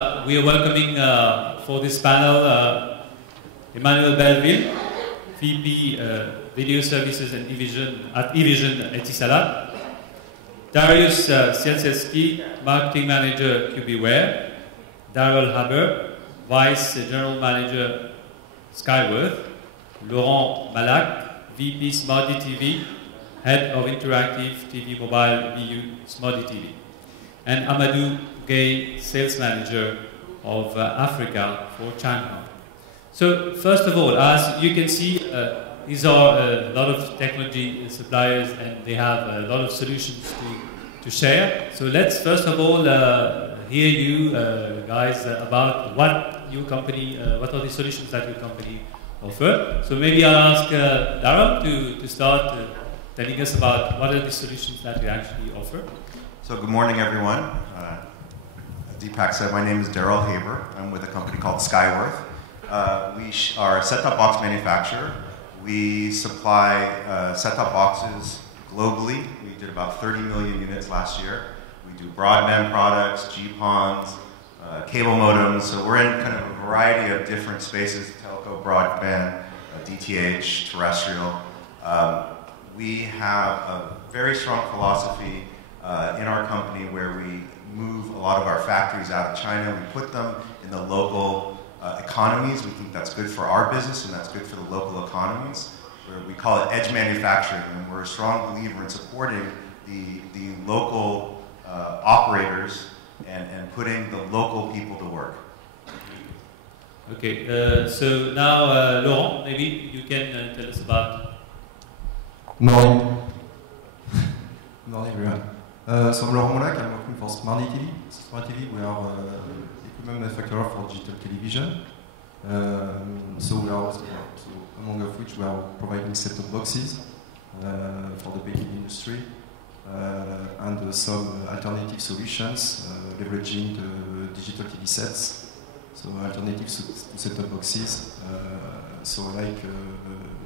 We are welcoming for this panel Emmanuel Belleville, VP Video Services and eVision at eVision ETISALAT, Dariusz Ciesielski, Marketing Manager CUBIWARE, Darrell Haber, Vice General Manager SKYWORTH, Laurent Molac, VP SMARTTV, Head of Interactive TV Mobile BU SMARTTV, and Amadou, Gueye, Sales Manager of Africa for ChangHong. So first of all, as you can see, these are a lot of technology suppliers and they have a lot of solutions to share. So let's first of all hear you guys about what your company, what are the solutions that your company offer. So maybe I'll ask Darrell to start telling us about what are the solutions that you actually offer. So good morning, everyone. Deepak said, my name is Darrell Haber. I'm with a company called SKYWORTH. We are a set-top box manufacturer. We supply set-top boxes globally. We did about 30 million units last year. We do broadband products, GPONs, cable modems. So we're in kind of a variety of different spaces, telco, broadband, DTH, terrestrial. We have a very strong philosophy in our company where we move a lot of our factories out of China. We put them in the local economies. We think that's good for our business and that's good for the local economies. We call it edge manufacturing, and we're a strong believer in supporting the local operators and putting the local people to work. Okay, so now Laurent, maybe you can tell us about. Good morning. Good morning, everyone. So I'm Laurent Molac. I'm working for SMARTTV. SMARTTV, we are equipment manufacturer for digital television. So we are, among of which we are providing set-top boxes for the baking industry and some alternative solutions leveraging the digital TV sets. So alternatives to set-top boxes. So like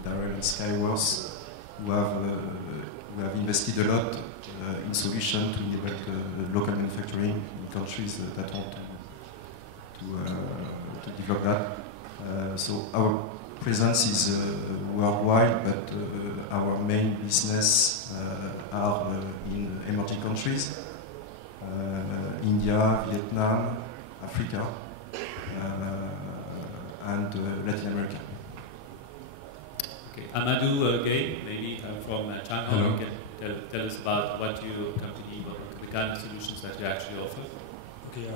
Darrell and SKYWORTH, who have invested a lot in solutions to enable local manufacturing in countries that want to develop that. So our presence is worldwide, but our main business are in emerging countries, India, Vietnam, Africa, and Latin America. Okay, Amadou, Gueye, maybe from ChangHong, you can tell us about what your company, what the kind of solutions that you actually offer. Okay,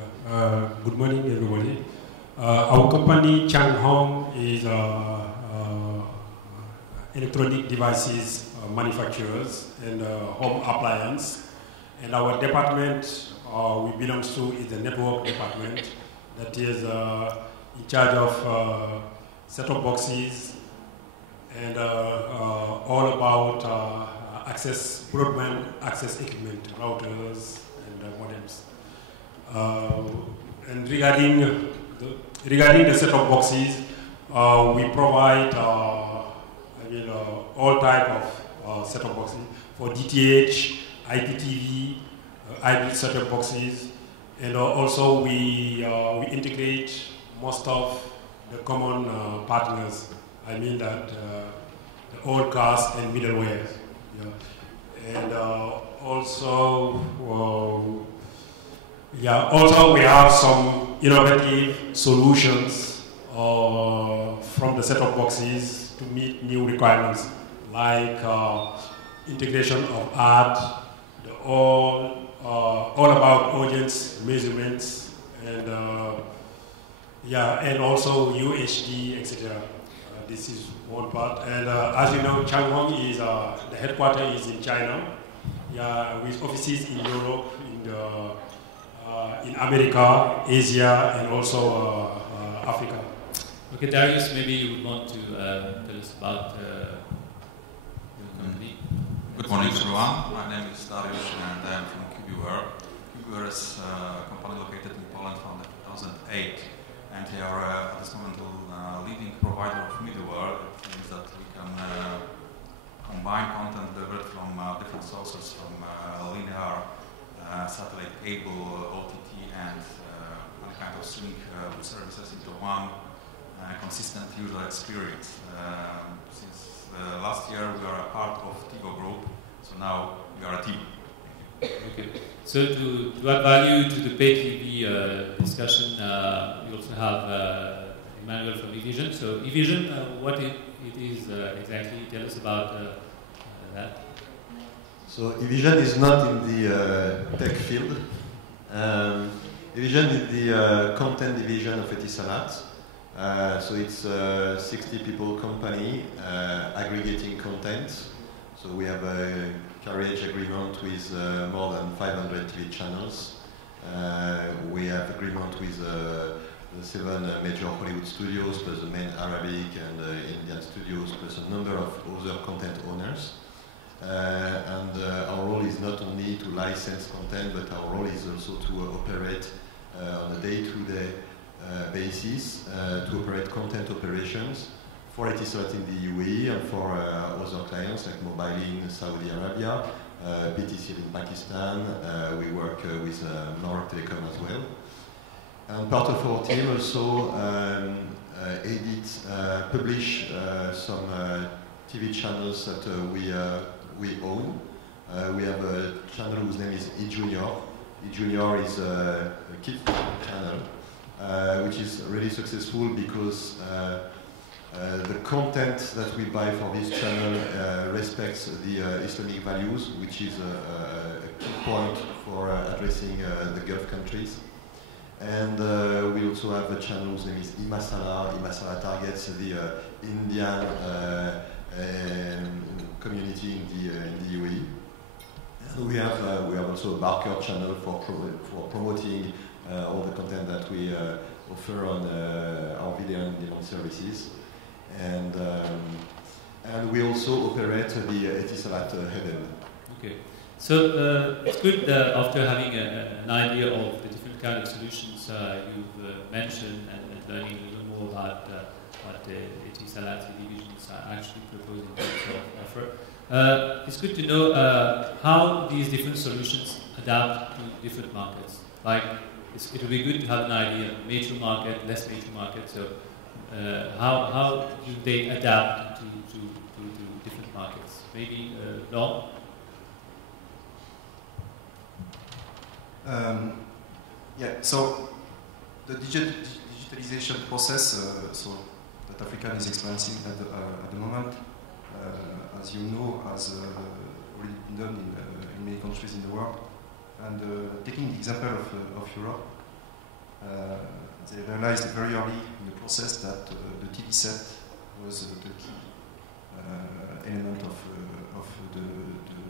good morning, everybody. Our company, ChangHong, is electronic devices manufacturers and home appliance. And our department we belong to is the network department that is in charge of set-top boxes and all about access, broadband access equipment, routers and modems. And regarding the set-top boxes, we provide all type of set-top boxes for DTH, IPTV, hybrid set-top boxes, and also we integrate most of the common partners. I mean that the old cast and middleware. Yeah. And also we have some innovative solutions from the set-top boxes to meet new requirements, like integration of ad, all about audience measurements, and and also UHD, etc. This is one part, and as you know, ChangHong is the headquarters is in China, with offices in Europe, in America, Asia, and also Africa. Okay, Dariusz, maybe you would want to tell us about your company. Good morning, everyone. My name is Dariusz, and I am from CUBIWARE. CUBIWARE is a company located in Poland from 2008, and they are at this moment a leading provider of middleware. It means that we can combine content delivered from different sources, from linear, satellite cable, OTT, and kind of streaming services into one consistent user experience. Since last year we are a part of TiVo Group, so now we are a team. Okay. So to add value to the pay TV discussion, we also have Emmanuel from eVision. So eVision, what it is exactly? Tell us about that. So eVision is not in the tech field. eVision is the content division of ETISALAT. So it's a 60 people company aggregating content. So we have a carriage agreement with more than 500 TV channels. We have agreement with the 7 major Hollywood studios, plus the main Arabic and Indian studios, plus a number of other content owners. Our role is not only to license content, but our role is also to operate on a day-to-day basis, to operate content operations for ETISALAT in the UAE and for other clients like Mobile in Saudi Arabia, BTC in Pakistan. We work with Laurent Telecom as well. And part of our team also publish some TV channels that we own. We have a channel whose name is eJunior. eJunior is a kids channel, which is really successful because the content that we buy for this channel respects the Islamic values, which is a key point for addressing the Gulf countries. And we also have a channel whose name is EMASALA. EMASALA targets the Indian community in the UAE. And we have also a Barker channel for promoting all the content that we offer on our video and demand services. And we also operate the ETISALAT head-end. Okay, so it's good after having an idea of the different kind of solutions you've mentioned and learning a little more about what the ETISALAT divisions are actually proposing to offer. It's good to know how these different solutions adapt to different markets. Like, it would be good to have an idea, major market, less major market. So how do they adapt to different markets? Maybe Laurent? Yeah, so the digitalization process so that Africa is experiencing at the moment, as you know, has already been done in many countries in the world. And taking the example of Europe, they realized very early in the process that the TV set was the key element of the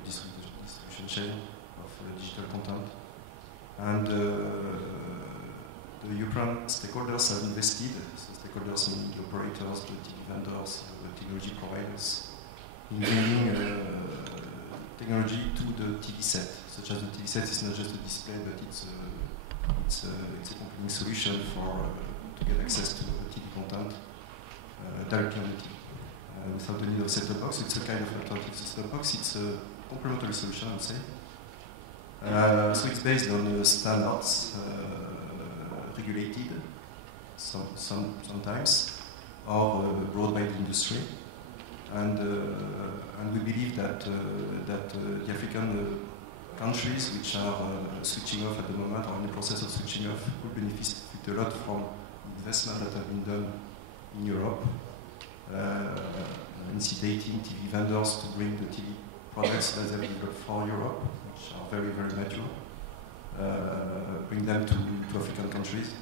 distribution chain of digital content. And the European stakeholders have invested, so stakeholders meaning the operators, the TV vendors, the technology providers, in bringing technology to the TV set, such as the TV set is not just a display, but it's a compelling solution to get access to TV content directly on the TV without the need of set-top box. It's a kind of alternative to set-top box. It's a complementary solution, I would say. So it's based on standards, regulated sometimes, or brought by the industry. And we believe that the African countries which are switching off at the moment, or in the process of switching off, will benefit a lot from investment that have been done in Europe, incitating TV vendors to bring the TV products that they developed for Europe, which are very, very mature, bring them to African countries,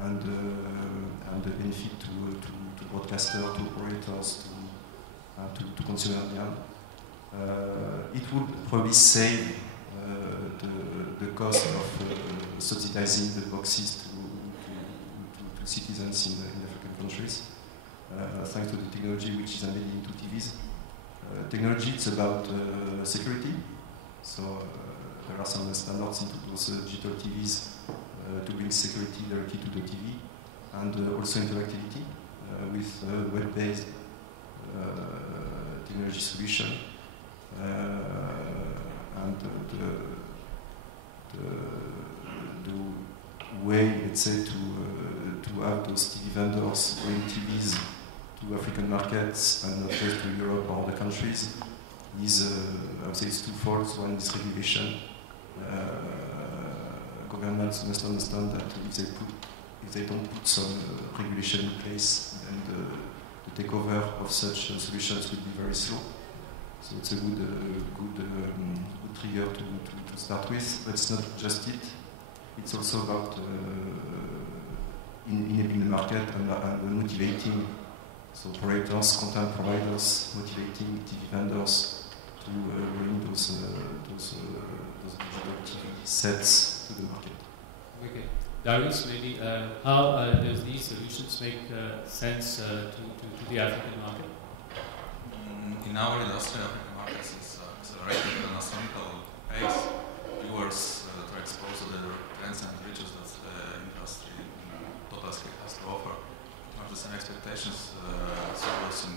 and the benefit to broadcasters, to operators, to consumers at the end. It would probably save the cost of subsidizing the boxes to citizens in the African countries, thanks to the technology which is embedded into TVs. Technology, it's about security, so there are some standards into those digital TVs to bring security directly to the TV, and also interactivity with web-based technology solution, and way, let's say, to have those TV vendors bring TVs to African markets and not just to Europe or other countries is, I would say, it's twofold. One is regulation. Governments must understand that if they don't put some regulation in place, then the takeover of such solutions will be very slow. So it's a good trigger to start with, but it's not just it. It's also about enabling the market and motivating operators, content providers, motivating TV vendors to bring those digital TV sets to the market. Okay. Dariusz, maybe how does these solutions make sense to the African market? In our industry, African markets is accelerating at an astronomical pace. Viewers to expose to the trends and riches that the industry total scale has to offer. Have the same expectations as those in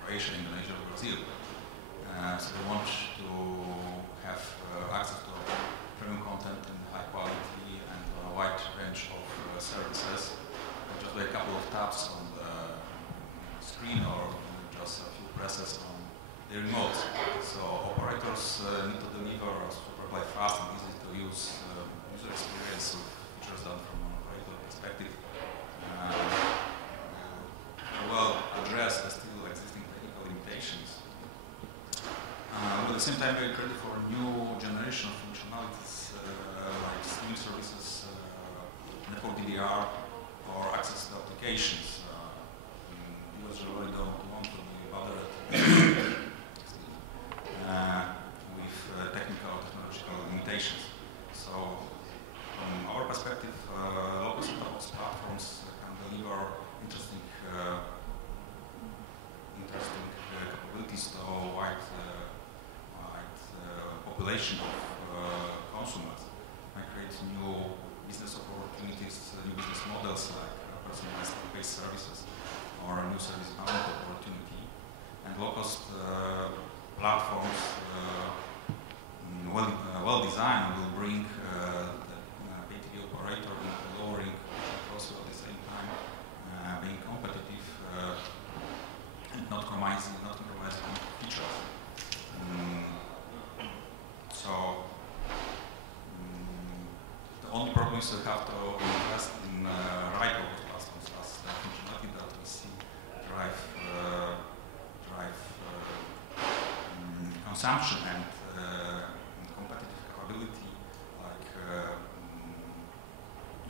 Croatia, Indonesia, or Brazil. So they want to have access to premium content and high quality and a wide range of services. Just by a couple of taps on the screen or just a few presses on the remote. So operators need to deliver a super fast and easy to use user experience, which is done from an operator perspective. Well address the still existing technical limitations. But at the same time, we're ready for a new generation of functionalities like streaming services, network DVR, or access to applications. Users really don't want to be bothered with technological limitations. So, from our perspective, local set-top platforms can deliver interesting capabilities to a wide population of consumers. Might create new business opportunities, new business models like personalized based services or a new service bound opportunity. And low-cost platforms, well designed, will bring the pay TV operator into lowering costs at the same time, being competitive and not compromising features. So the only problem is we have to invest in right of those platforms as the functionality that we see drive consumption and competitive capability, like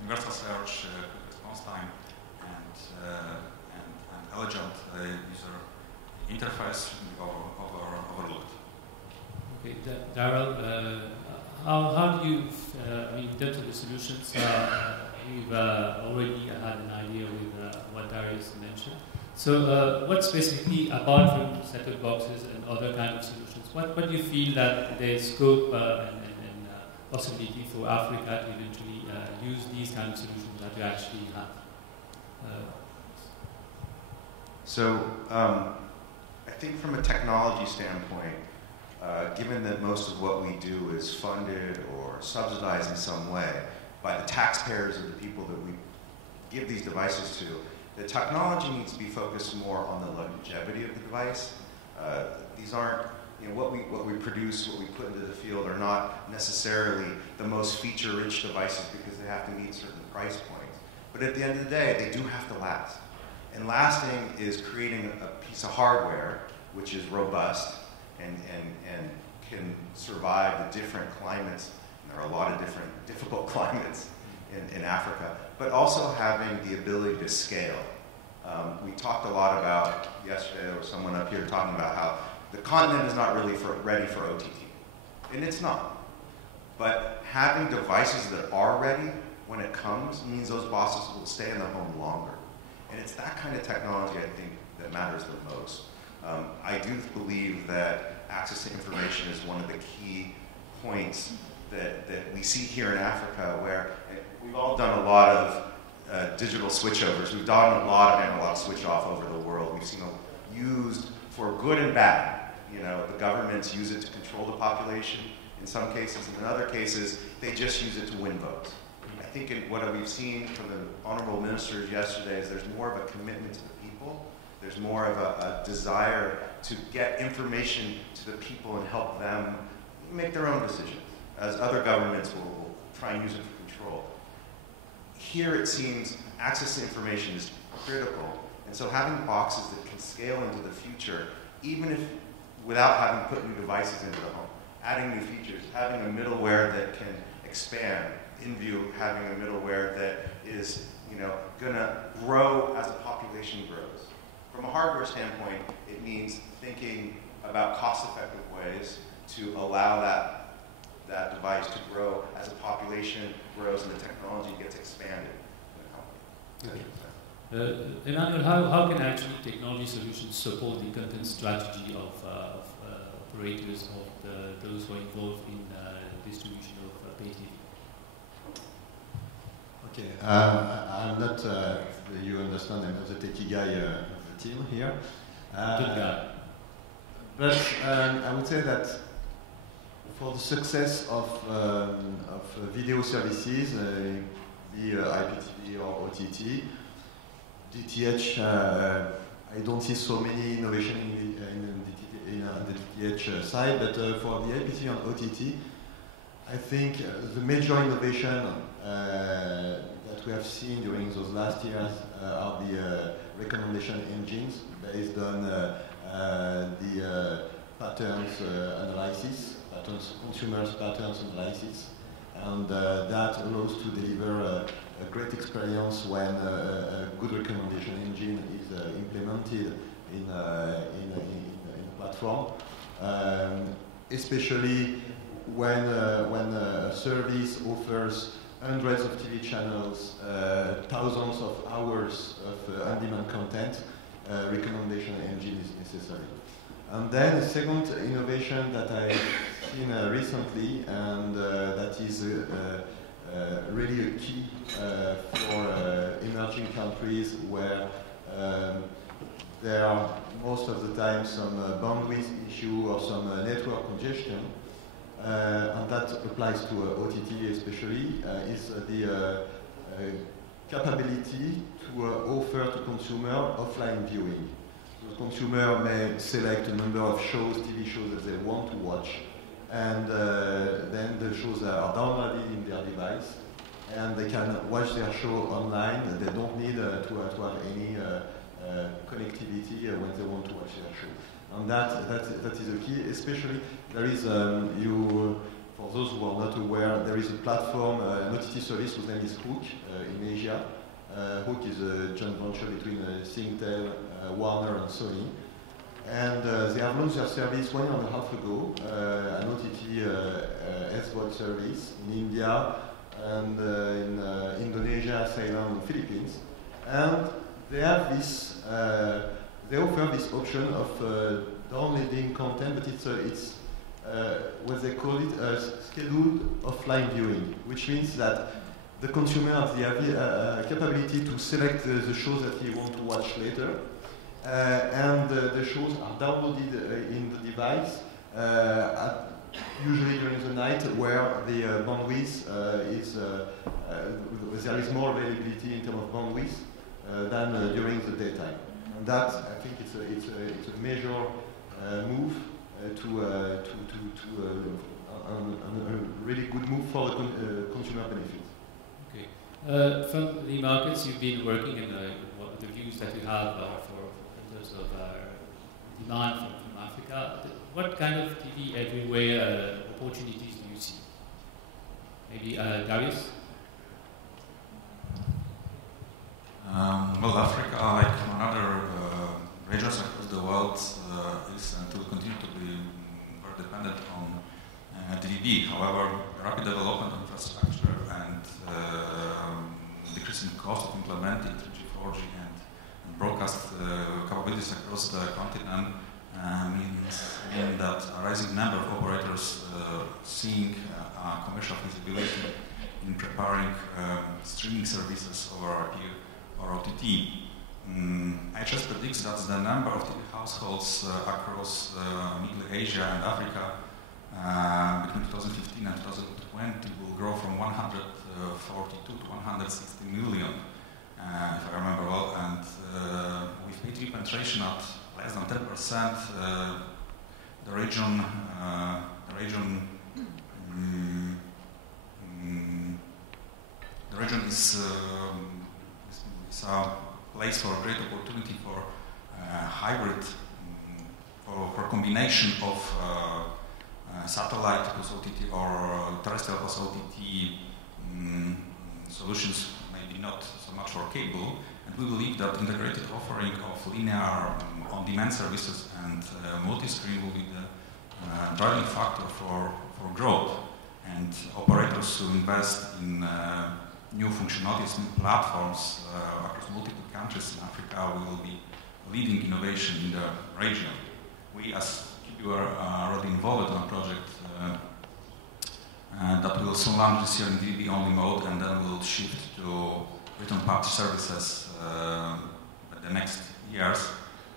universal search, quick response time, and elegant user interface overlooked. Okay, Darrell, how do you, in terms of the solutions, we've already had an idea with what Dariusz mentioned. So what specifically, apart from set-top boxes and other kind of solutions, what do you feel that there's scope and possibility for Africa to eventually use these kind of solutions that you actually have? I think from a technology standpoint, given that most of what we do is funded or subsidized in some way by the taxpayers of the people that we give these devices to, the technology needs to be focused more on the longevity of the device. These aren't, what we produce, what we put into the field are not necessarily the most feature-rich devices because they have to meet certain price points. But at the end of the day, they do have to last. And lasting is creating a piece of hardware which is robust and can survive the different climates. And there are a lot of different difficult climates in Africa, but also having the ability to scale. We talked a lot about yesterday, there was someone up here talking about how the continent is not really ready for OTT, and it's not. But having devices that are ready when it comes means those bosses will stay in the home longer. And it's that kind of technology, I think, that matters the most. I do believe that access to information is one of the key points that we see here in Africa, where we've all done a lot of digital switchovers. We've done a lot of analog switch off over the world. We've seen them used for good and bad. The governments use it to control the population in some cases, and in other cases, they just use it to win votes. I think what we've seen from the honorable ministers yesterday is there's more of a commitment to the people. There's more of a desire to get information to the people and help them make their own decisions, as other governments will try and use it for control. Here it seems access to information is critical, and so having boxes that can scale into the future, even if without having to put new devices into the home, adding new features, having a middleware that can expand, InView having a middleware that is going to grow as a population grows. From a hardware standpoint, it means thinking about cost-effective ways to allow that device to grow as a population grows and the technology gets expanded. Emmanuel, how can actually technology solutions support the content strategy of operators, of those who are involved in distribution of pay TV? Okay, I'm not, you understand, I'm not the techie guy of the team here. Good guy. But I would say that for the success of video services, be IPTV or OTT, DTH, I don't see so many innovation in the DTH side, but for the IPTV and OTT, I think the major innovation that we have seen during those last years are the recommendation engines based on the patterns analysis, consumers' patterns analysis, and that allows to deliver a great experience when a good recommendation engine is implemented in a platform, especially when a service offers hundreds of TV channels, thousands of hours of on-demand content, recommendation engine is necessary. And then a second innovation that I've seen recently, and that is really a key for emerging countries where there are most of the time some bandwidth issue or some network congestion, and that applies to OTT especially, is the capability to offer to consumer offline viewing. The consumer may select a number of shows, TV shows that they want to watch, and then the shows are downloaded in their device, and they can watch their show online. They don't need to have any connectivity when they want to watch their show. And that is a key. Especially there is for those who are not aware, there is a platform, an OTT service whose name is Hook in Asia. Hook is a joint venture between Singtel, Warner, and Sony. And they have launched their service 1 year and a half ago, an OTT SVOD service in India and in Indonesia, Thailand, and Philippines. And they have this, they offer this option of downloading content, but it's what they call it scheduled offline viewing, which means that the consumer has the capability to select the shows that he wants to watch later, and the shows are downloaded in the device, usually during the night, where the bandwidth there is more availability in terms of bandwidth than during the daytime. And that, I think, it's a major move to a really good move for the consumer benefit. Okay. From the markets you've been working in, what the views that you have for in terms of demand from Africa, what kind of TV everywhere opportunities do you see? Maybe Dariusz? Well, Africa, like other regions across the world, is and will continue to be very dependent on TV. However, rapid development of infrastructure and decreasing cost of implementing 3G, 4G, and broadcast capabilities across the continent mean that a rising number of operators seeing commercial feasibility in preparing streaming services over IP or OTT. IHS predicts that the number of TV households across Middle Asia and Africa between 2015 and 2020 will grow from 142 to 160 million, if I remember well, and with pay TV penetration at less than 10%, the region is a place for great opportunity for hybrid, for combination of satellite plus OTT or terrestrial plus OTT solutions, maybe not so much for cable, and we believe that integrated offering of linear on-demand services and multi-screen will be the driving factor for growth, and operators who invest in new functionalities, new platforms across multiple countries in Africa will be leading innovation in the region. We as CUBIWARE are already involved in a project that will soon launch this year in DVB only mode, and then we'll shift to written patch services in the next years.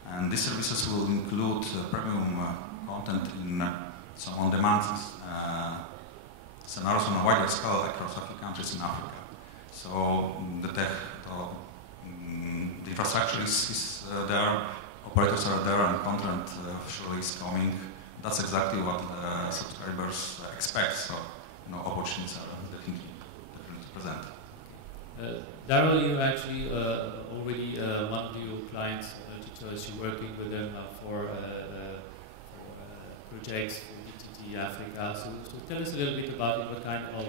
And these services will include premium content in some on-demand scenarios on a wider scale across a few countries in Africa. So the infrastructure is there, operators are there, and content surely is coming. That's exactly what the subscribers expect. So, opportunities are definitely present. Darrell, you actually already one of your clients to us. You're working with them for projects for ETT Africa. So tell us a little bit about what kind of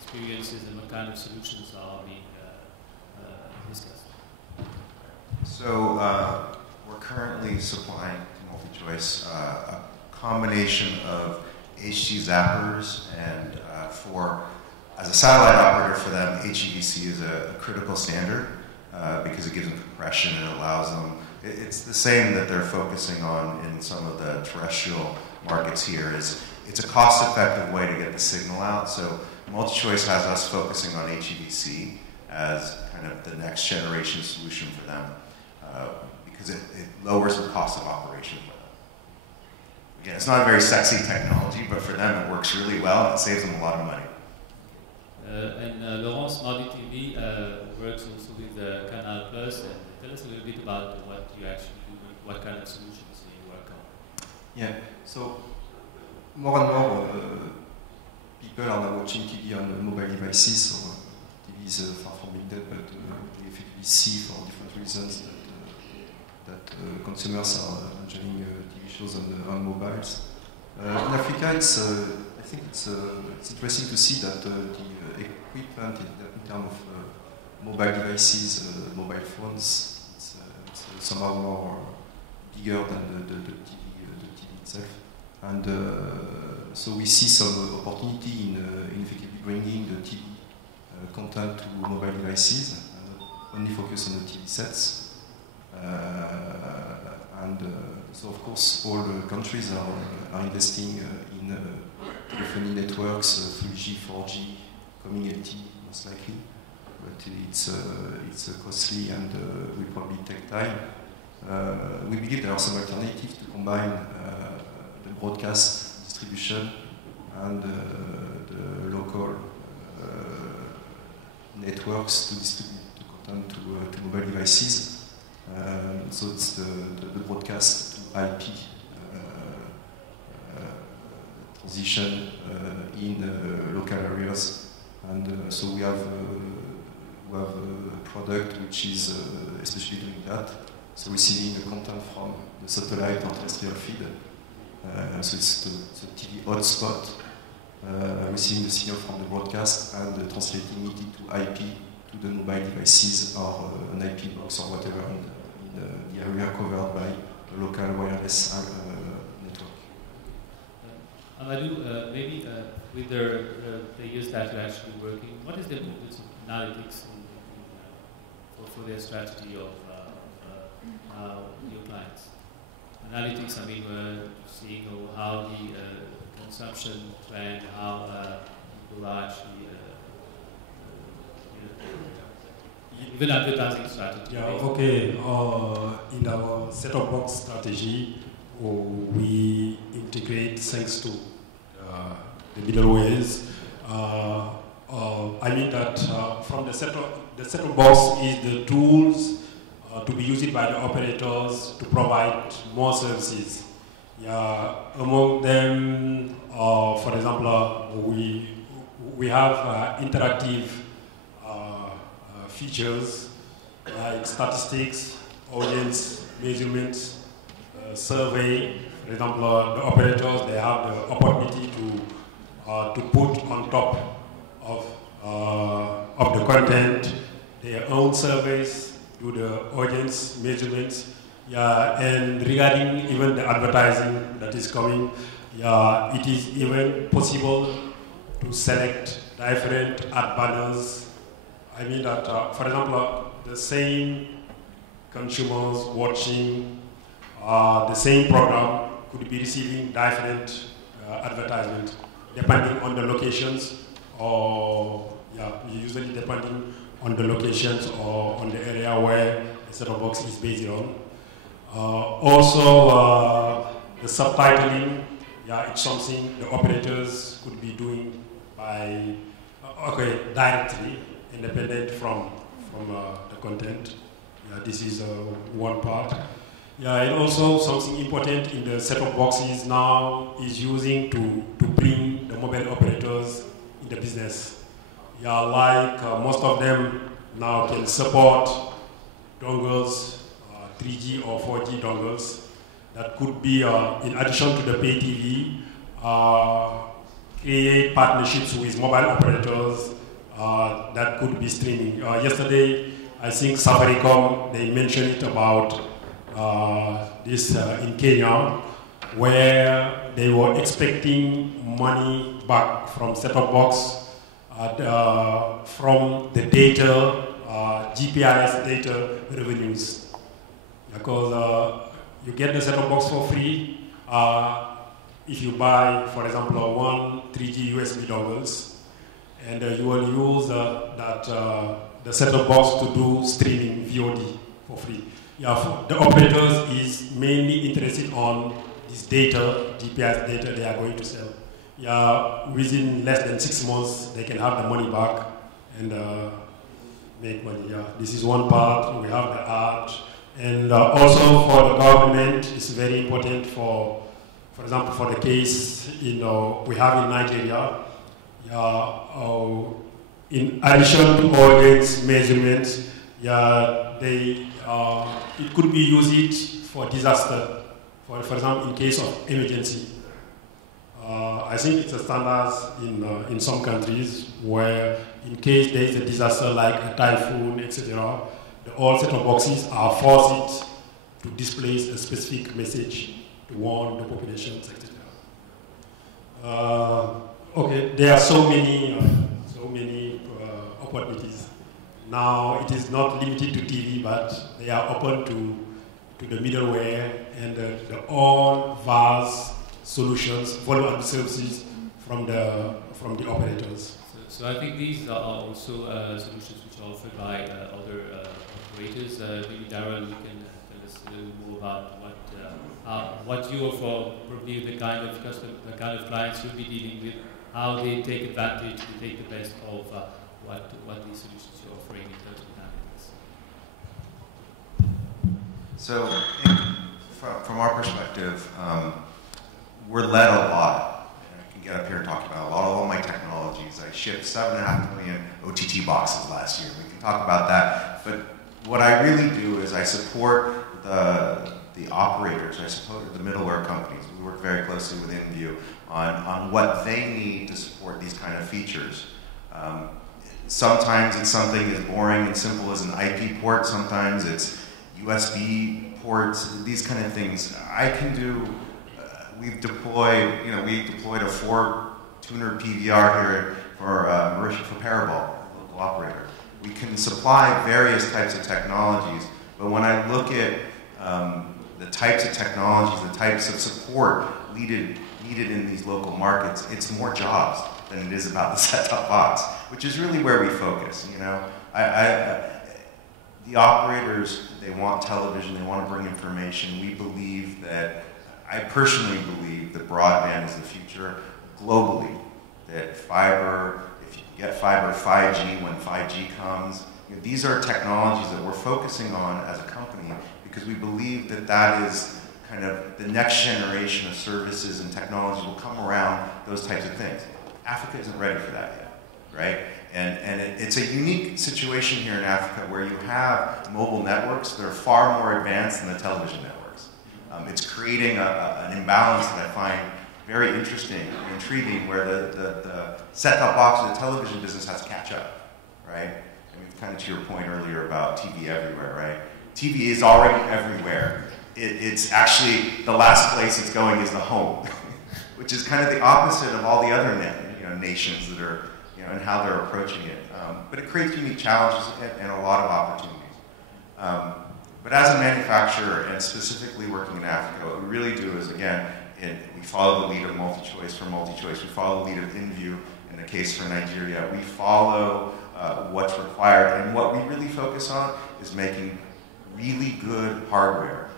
experiences and what kind of solutions are being discussed. So we're currently supplying to MultiChoice a combination of HG zappers, and as a satellite operator for them, HEVC is a critical standard because it gives them compression and it allows them. It's the same that they're focusing on in some of the terrestrial markets here. It's a cost-effective way to get the signal out. So MultiChoice has us focusing on HEVC as kind of the next generation solution for them because it lowers the cost of operation for them. Again, it's not a very sexy technology, but for them it works really well and it saves them a lot of money. And Laurent, SMARTTV works also with Canal Plus, and tell us a little bit about what you actually do, what kind of solutions you work on. Yeah, so more and more people are now watching TV on mobile devices, so TV is far from being dead, but we effectively see for different reasons that consumers are enjoying TV shows on mobiles. In Africa, I think it's interesting to see that the equipment in terms of mobile devices, mobile phones, it's somehow more bigger than the TV itself. And so we see some opportunity in effectively bringing the TV content to mobile devices, and not only focus on the TV sets. So of course all countries are investing in telephony networks, 3G, 4G, coming LTE most likely, but it's costly and will probably take time. We believe there are some alternatives to combine the broadcast distribution and the local networks to distribute the content to mobile devices. So it's the broadcast to IP transition in local areas, and so we have a product which is especially doing that. So receiving the content from the satellite or terrestrial feed. So it's the TV hotspot, receiving the signal from the broadcast and translating it into IP to the mobile devices or an IP box or whatever in the area covered by a local wireless network. Amadou, maybe with the players that you're actually working, what is the analytics for their strategy of your clients? Analytics, I mean, we're seeing how the consumption trend, how people are actually even advertising strategy. Yeah, okay. In our set-top box strategy, we integrate thanks to the middlewares. I mean that from the set-top box is the tools to be used by the operators to provide more services. Yeah, among them, for example, we have interactive features like statistics, audience measurements, survey. For example, the operators, they have the opportunity to put on top of the content their own surveys, do the audience measurements. Yeah, and regarding even the advertising that is coming, yeah, it is even possible to select different ad banners. I mean that, for example, the same consumers watching the same program could be receiving different advertisements depending on the locations, or usually depending on the locations or on the area where the set-top box is based on. Also, the subtitling, it's something the operators could be doing by directly, independent from the content. This is one part. And also something important in the set-top boxes now is using to bring the mobile operators in the business. Like most of them now can support dongles, 3G or 4G dongles that could be, in addition to the pay TV, create partnerships with mobile operators that could be streaming. Yesterday, I think Safaricom, they mentioned it about this in Kenya, where they were expecting money back from set-top box from the data, GPS data revenues. Because you get the set-top box for free if you buy, for example, one 3G USB dongles, and you will use the set-top box to do streaming VOD for free. The operators is mainly interested on this data, GPS data they are going to sell. Within less than 6 months, they can have the money back and make money. This is one part. We have the art. And also for the government, it's very important for example, for the case we have in Nigeria, in addition to audience measurements, it could be used for disaster. For example, in case of emergency. I think it's a standard in some countries where in case there is a disaster like a typhoon, etc., all set-top boxes are forced to display a specific message to warn the population, etc. There are so many opportunities. Now it is not limited to TV, but they are open to the middleware and the all vast solutions, value-added services from the operators. So I think these are also solutions which are offered by other operators. Maybe Darrell, you can tell us a little more about what you offer, probably the kind of clients you'll be dealing with, how they take advantage, to take the best of what these solutions you're offering in terms of analytics. So, from our perspective, we're led a lot. I can get up here and talk about a lot of all my technologies. I shipped 7.5 million OTT boxes last year. We can talk about that. But what I really do is I support the operators, I support the middleware companies. We work very closely with InView on what they need to support these kind of features. Sometimes it's something as boring and simple as an IP port. Sometimes it's USB ports, these kind of things. I can do. We've deployed a 4-tuner PVR here for Mauritius for Parabol, a local operator. We can supply various types of technologies, but when I look at the types of technologies, the types of support needed in these local markets, it's more jobs than it is about the set-top box, which is really where we focus. The operators, they want television, they want to bring information. We believe that I personally believe that broadband is the future globally. That fiber, if you can get fiber, 5G when 5G comes, these are technologies that we're focusing on as a company because we believe that that is kind of the next generation of services and technologies will come around those types of things. Africa isn't ready for that yet, right? And it's a unique situation here in Africa where you have mobile networks that are far more advanced than the television networks. It's creating an imbalance that I find very interesting and intriguing, where the set-top box of the television business has to catch up, right? I mean, kind of to your point earlier about TV everywhere, right? TV is already everywhere. It's actually the last place it's going is the home, which is kind of the opposite of all the other nations that are, and how they're approaching it. But it creates unique challenges and a lot of opportunities. But as a manufacturer, and specifically working in Africa, what we really do is, again, we follow the lead of multi-choice for multi-choice. We follow the lead of InView in the case for Nigeria. We follow what's required. And what we really focus on is making really good hardware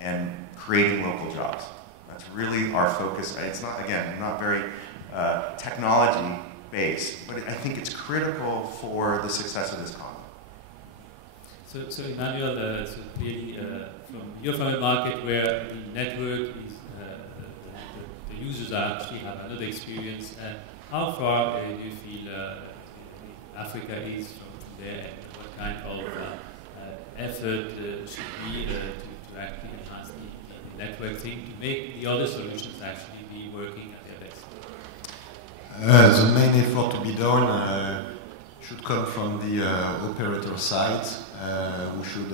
and creating local jobs. That's really our focus. It's not, again, not very technology-based, but I think it's critical for the success of this company. So Emmanuel, so clearly you're from a market where the network is, the users actually have another experience. How far do you feel Africa is from there, and what kind of effort should be to actually enhance the network thing to make the other solutions actually be working at their best? The main effort to be done should come from the operator side, who should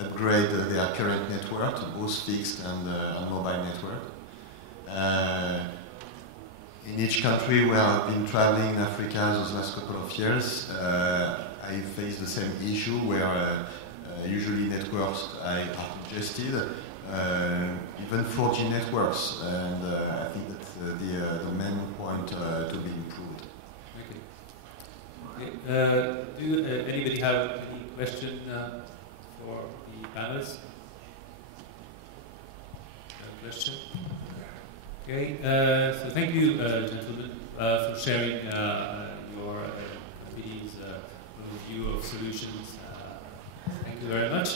upgrade their current network, both fixed and mobile network. In each country where I've been traveling in Africa those last couple of years, I face the same issue where usually networks are congested, even 4G networks, and I think that's the main point to be improved. Okay. Do anybody have any question for the panelists? No question? Okay, so thank you, gentlemen, for sharing your company's overview of solutions. Thank you very much.